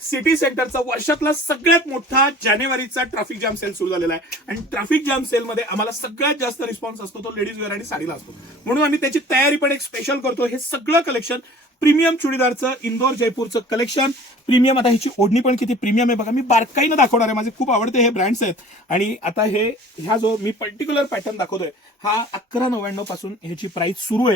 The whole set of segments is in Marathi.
सिटी सेंटरचा वर्षातला सगळ्यात मोठा जानेवारीचा ट्रॅफिक जाम सेल सुरू झालेला आहे आणि ट्रॅफिक जाम सेलमध्ये आम्हाला सगळ्यात जास्त रिस्पॉन्स असतो तो लेडीज वेअर आणि साडीला असतो, म्हणून आम्ही त्याची तयारी पण एक स्पेशल करतो. हे सगळं कलेक्शन प्रीमियम चुडीदारचं इंदोर जयपूरचं कलेक्शन प्रीमियम. आता ह्याची ओढणी पण किती प्रीमियम आहे बघा, मी बारकाईनं दाखवणार आहे. माझे खूप आवडते हे ब्रँड्स आहेत. आणि आता ह्या जो मी पर्टिक्युलर पॅटर्न दाखवतोय हा 1199 पासून ह्याची प्राइस सुरू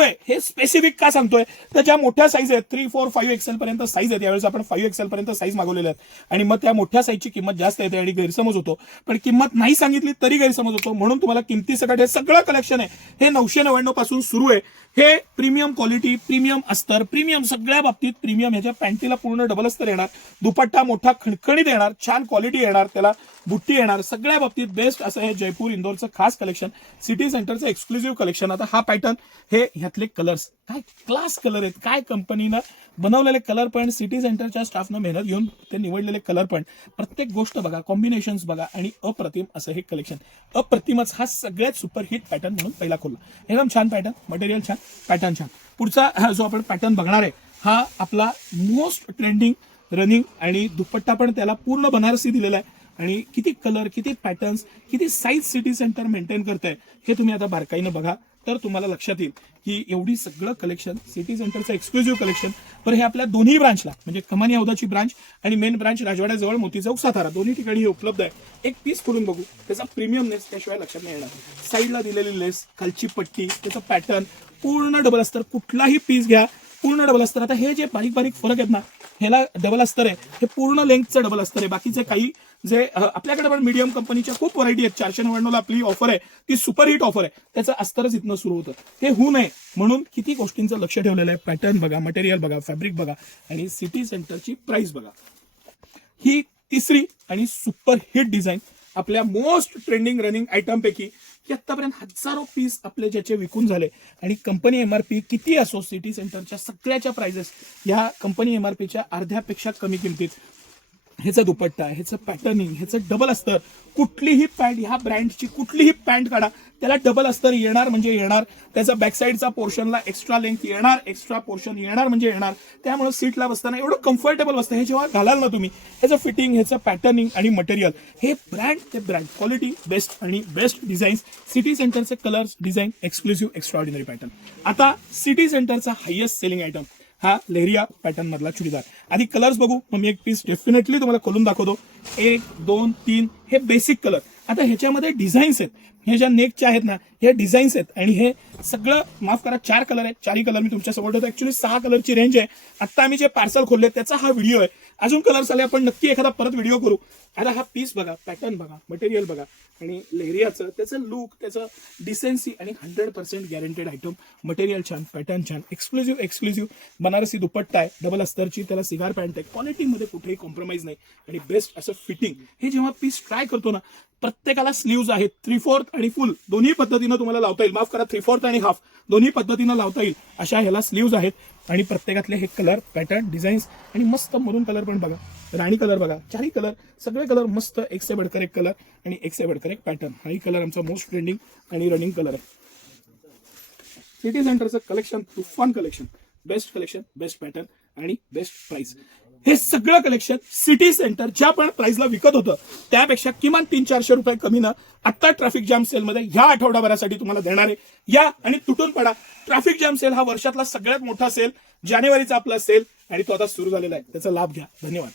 आहे. हे स्पेसिफिक का सांगतोय तर ज्या मोठ्या साईज आहेत 3, 4, 5 XL पर्यंत साईज आहेत, यावेळेस आपण 5 XL पर्यंत साईज मागवलेल्या आहेत आणि मग त्या मोठ्या साईजची किंमत जास्त येते आणि गैरसमज होतो. पण किंमत नाही सांगितली तरी गैरसमज होतो, म्हणून तुम्हाला किमतीसकट हे सगळं कलेक्शन आहे हे 999 पासून सुरू आहे. हे प्रीमियम क्वालिटी, प्रीमियम अस्तर, प्रीमियम सगळ्या बाबतीत प्रीमियम. ह्याच्या पॅन्टीला पूर्ण डबल अस्तर येणार, दुपट्टा मोठा खणखणीत येणार, छान क्वालिटी येणार, त्याला बुट्टी येणार, सगळ्या बाबतीत बेस्ट असं हे जयपूर इंदोरचं खास कलेक्शन, सिटी सेंटरचं एक्सक्लुझिव्ह कलेक्शन. आता हा पॅटर्न ह्यातले कलर्स काय क्लास कलर आहेत, काय कंपनीनं बनवलेले कलर पण, सिटी सेंटरच्या स्टाफनं मेहनत घेऊन ते निवडलेले कलर पण, प्रत्येक गोष्ट बघा, कॉम्बिनेशन्स बघा आणि अप्रतिम असं हे कलेक्शन. अप्रतिमच हा सगळ्यात सुपरहिट पॅटर्न म्हणून पहिला खोलला. एकदम छान पॅटर्न, मटेरियल छान, पॅटर्न छान. पुढचा जो आपण पॅटर्न बघणार आहे हा आपला मोस्ट ट्रेंडिंग रनिंग आणि दुपट्टा पण त्याला पूर्ण बनारसी दिलेला आहे. आणि किती कलर, किती पॅटर्न्स, किती साईज सिटी सेंटर मेंटेन करताय हे तुम्ही आता बारकाईनं बघा तर तुम्हाला लक्षात येईल की एवढी सगळं कलेक्शन सिटी सेंटरचं एक्सक्लुझिव्ह कलेक्शन. तर हे आपल्या दोन्ही ब्रांचला म्हणजे कमानी हौदाची ब्रांच आणि मेन ब्रांच राजवाड्याजवळ मोती चौक सातारा दोन्ही ठिकाणी हे उपलब्ध आहे. एक पीस खोलून बघू, त्याचा प्रीमियमनेस त्याशिवाय लक्षात नाही येणार. साईडला दिलेली लेस, खालची पट्टी, त्याचं पॅटर्न पूर्ण डबल अस्तर. कुठलाही पीस घ्या पूर्ण डबल अस्तर. आता हे जे बारीक बारीक फरक आहेत ना, ह्याला डबल अस्तर आहे, हे पूर्ण लेंथचं डबल अस्तर आहे. बाकीचे काही जे आपल्याकडे पण मीडियम कंपनीच्या खूप व्हरायटी आहेत. 499 आपली ऑफर आहे ती सुपरहिट ऑफर आहे, त्याचं अस्तरच इथनं सुरू होतं. हे होऊ नये म्हणून किती गोष्टींचं लक्ष ठेवलेलं आहे. पॅटर्न बघा, मटेरियल बघा, फॅब्रिक बघा आणि सिटी सेंटरची प्राइस बघा. ही तिसरी आणि सुपरहिट डिझाईन आपल्या मोस्ट ट्रेंडिंग रनिंग आयटम पैकी की आतापर्यंत हजारो पीस आपले ज्याचे विकून झाले आणि कंपनी MRP किती असो, सिटी सेंटरच्या सगळ्याच्या प्राइजेस ह्या कंपनी MRPच्या अर्ध्यापेक्षा कमी किमतीत. ह्याचा दुपट्टा, ह्याचं पॅटर्निंग, ह्याचं डबल अस्तर. कुठलीही पॅन्ट, ह्या ब्रँडची कुठलीही पॅन्ट काढा त्याला डबल अस्तर येणार म्हणजे येणार. त्याचा बॅकसाईडचा पोर्शनला एक्स्ट्रा लेंथ येणार, एक्स्ट्रा पोर्शन येणार म्हणजे येणार. त्यामुळे सीटला बसताना एवढं कम्फर्टेबल बसतं. हे जेव्हा घालाल ना तुम्ही, ह्याचं फिटिंग, ह्याचं पॅटर्निंग आणि मटेरियल, हे ब्रँड क्वालिटी बेस्ट आणि बेस्ट डिझाईन्स. सिटी सेंटरचे colours, design exclusive extraordinary pattern. आता सिटी सेंटरचा हायेस्ट सेलिंग आयटम हा लेहरिया पॅटर्न मधला चुडीदार. आधी कलर्स बघू, मग मी एक पीस डेफिनेटली तुम्हाला खोलून दाखवतो. 1, 2, 3 हे बेसिक कलर. आता ह्याच्यामध्ये डिझाईन्स आहेत, हे ज्या नेकच्या आहेत ना हे डिझाईन्स आहेत आणि हे सगळं माफ करा 4 कलर आहेत. 4ही कलर मी तुमच्या समोर ठेवतो. ऍक्च्युली 6 कलरची रेंज आहे. आता आम्ही जे पार्सल खोलले त्याचा हा व्हिडिओ आहे. अजून कलर्स आले आपण नक्की एखादा परत व्हिडिओ करू. आता हा पीस बघा, पॅटर्न बघा, मटेरियल बघा आणि लेहरियाचं त्याचं लुक, त्याचं डिसेन्सी आणि 100% गॅरंटेड आयटम. मटेरियल छान, पॅटर्न छान, एक्सक्लुझिव्ह बनारसी दुपट्टा आहे, डबल अस्तरची, त्याला सिगार पॅन्ट आहे. क्वालिटीमध्ये कुठेही कॉम्प्रोमाइज नाही आणि बेस्ट असं फिटिंग. हे जेव्हा पीस ट्राय करतो ना, प्रत्येकाला स्लीव्ज आहेत 3/4 आणि फुल दोन्ही पद्धतीनं तुम्हाला लावता येईल. माफ करा 3/4 आणि हाफ दोन्ही पद्धतीनं लावता येईल अशा ह्याला स्लीव्ज आहेत. आणि प्रत्येकातले हे कलर, पॅटर्न, डिझाईन्स आणि मस्त मरून कलर पण बघा, राणी कलर बघा, 4ही कलर, सगळे कलर मस्त. एक से बढ़कर एक कलर आणि एक से बढ़कर एक पॅटर्न. हाही कलर आमचा मोस्ट ट्रेंडिंग आणि रनिंग कलर आहे. सिटी सेंटरचं कलेक्शन तुफान collection, best collection, best pattern आणि बेस्ट प्राइस. हे सगळं कलेक्शन सिटी सेंटर ज्या पण प्राइसला विकत होतं त्यापेक्षा किमान 300-400 रुपये कमीनं आत्ता ट्रॅफिक जाम सेलमध्ये ह्या आठवडाभरासाठी तुम्हाला देणार आहे. या आणि तुटून पडा. ट्रॅफिक जाम सेल हा वर्षातला सगळ्यात मोठा सेल, जानेवारीचा आपला सेल आणि तो आता सुरू झालेला आहे. त्याचा लाभ घ्या. धन्यवाद.